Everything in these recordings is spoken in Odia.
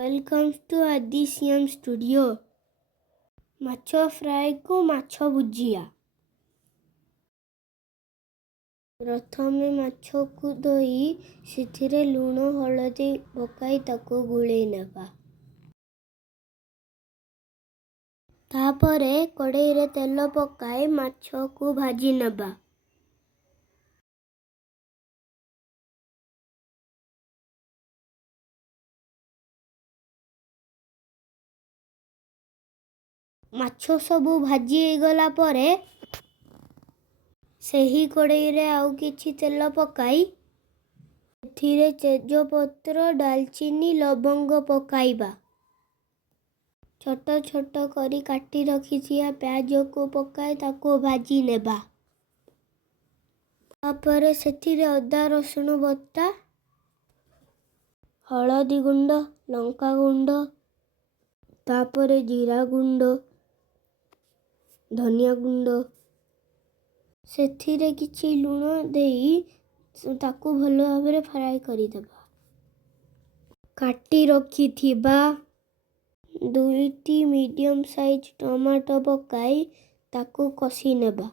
Welcome to Adisium Studio. ମାଛ ଫ୍ରାଏକୁ ମାଛ ଭୁଜିଆ। ପ୍ରଥମେ ମାଛକୁ ଧୋଇ ସେଥିରେ ଲୁଣ ହଳଦୀ ପକାଇ ତାକୁ ଗୋଳେଇ ନେବା। ତାପରେ କଡ଼େଇରେ ତେଲ ପକାଇ ମାଛକୁ ଭାଜି ନେବା। ମାଛ ସବୁ ଭାଜି ହେଇଗଲା ପରେ ସେହି କଡ଼େଇରେ ଆଉ କିଛି ତେଲ ପକାଇ ସେଥିରେ ତେଜପତ୍ର ଡାଲଚିନି ଲବଙ୍ଗ ପକାଇବା। ଛୋଟ ଛୋଟ କରି କାଟି ରଖିଥିବା ପିଆଜକୁ ପକାଇ ତାକୁ ଭାଜି ନେବା। ତାପରେ ସେଥିରେ ଅଦା ରସୁଣ ବଟା, ହଳଦୀ ଗୁଣ୍ଡ, ଲଙ୍କା ଗୁଣ୍ଡ, ତାପରେ ଜିରା ଗୁଣ୍ଡ, ଧନିଆ ଗୁଣ୍ଡ, ସେଥିରେ କିଛି ଲୁଣ ଦେଇ ତାକୁ ଭଲ ଭାବରେ ଫ୍ରାଏ କରିଦେବା। କାଟି ରଖିଥିବା 2ଟି ମିଡ଼ିୟମ୍ ସାଇଜ୍ ଟମାଟୋ ପକାଇ ତାକୁ କଷି ନେବା।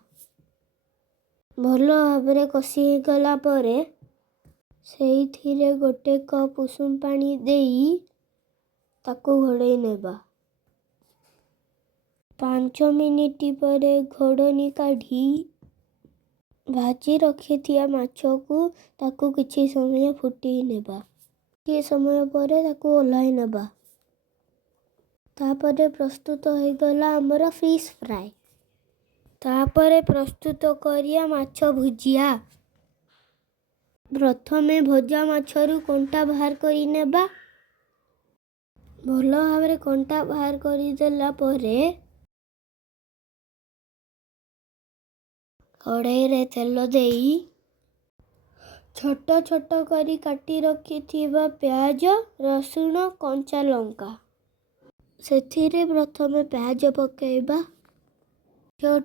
ଭଲ ଭାବରେ କଷି ହେଇଗଲା ପରେ ସେଇଥିରେ 1 କପ୍ ଉଷୁମ ପାଣି ଦେଇ ତାକୁ ଘୋଡ଼େଇ ନେବା। 5 ମିନିଟ୍ ପରେ ଘୋଡ଼ଣି କାଢ଼ି ଭାଜି ରଖିଥିବା ମାଛକୁ ତାକୁ କିଛି ସମୟ ଫୁଟେଇ ନେବା। କିଛି ସମୟ ପରେ ତାକୁ ଓହ୍ଲାଇ ନେବା। ତାପରେ ପ୍ରସ୍ତୁତ ହୋଇଗଲା ଆମର ଫିସ୍ ଫ୍ରାଏ। ତାପରେ ପ୍ରସ୍ତୁତ କରିବା ମାଛ ଭୁଜିଆ। ପ୍ରଥମେ ଭଜା ମାଛରୁ କଣ୍ଟା ବାହାର କରି ନେବା। ଭଲ ଭାବରେ କଣ୍ଟା ବାହାର କରିଦେଲା ପରେ କଡ଼େଇରେ ତେଲ ଦେଇ ଛୋଟ ଛୋଟ କରି କାଟି ରଖିଥିବା ପିଆଜ, ରସୁଣ, କଞ୍ଚା ଲଙ୍କା ସେଥିରେ ପ୍ରଥମେ ପିଆଜ ପକାଇବା।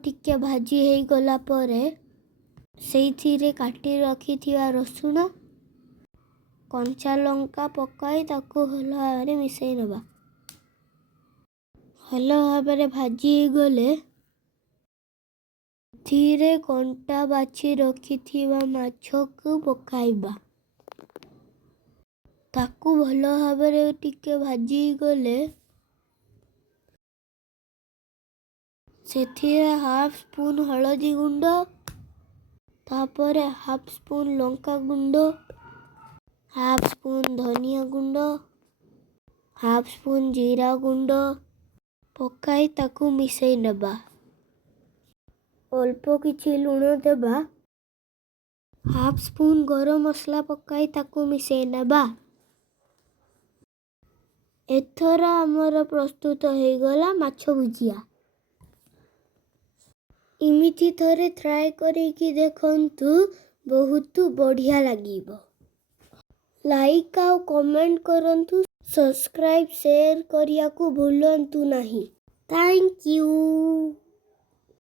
ଟିକେ ଭାଜି ହେଇଗଲା ପରେ ସେଇଥିରେ କାଟି ରଖିଥିବା ରସୁଣ, କଞ୍ଚା ଲଙ୍କା ପକାଇ ତାକୁ ଭଲ ଭାବରେ ମିଶାଇ ନେବା। ଭଲ ଭାବରେ ଭାଜି ହେଇଗଲେ ସେଥିରେ କଣ୍ଟା ବାଛି ରଖିଥିବା ମାଛକୁ ପକାଇବା। ତାକୁ ଭଲ ଭାବରେ ଟିକେ ଭାଜି ହେଇଗଲେ ସେଥିରେ ହାଫ୍ ସ୍ପୁନ୍ ହଳଦୀ ଗୁଣ୍ଡ, ତାପରେ ହାଫ୍ ସ୍ପୁନ୍ ଲଙ୍କା ଗୁଣ୍ଡ, ହାଫ୍ ସ୍ପୁନ୍ ଧନିଆ ଗୁଣ୍ଡ, ହାଫ୍ ସ୍ପୁନ୍ ଜିରା ଗୁଣ୍ଡ ପକାଇ ତାକୁ ମିଶାଇ ନେବା। ଅଳ୍ପ କିଛି ଲୁଣ ଦେବା। ହାଫ୍ ସ୍ପୁନ୍ ଗରମ ମସଲା ପକାଇ ତାକୁ ମିଶାଇ ନେବା। ଏଥର ଆମର ପ୍ରସ୍ତୁତ ହେଇଗଲା ମାଛ ଭୁଜିଆ। ଏମିତି ଥରେ ଟ୍ରାଏ କରିକି ଦେଖନ୍ତୁ, ବହୁତ ବଢ଼ିଆ ଲାଗିବ। ଲାଇକ୍ ଆଉ କମେଣ୍ଟ କରନ୍ତୁ। ସବସ୍କ୍ରାଇବ୍ ସେୟାର କରିବାକୁ ଭୁଲନ୍ତୁ ନାହିଁ। Thank you.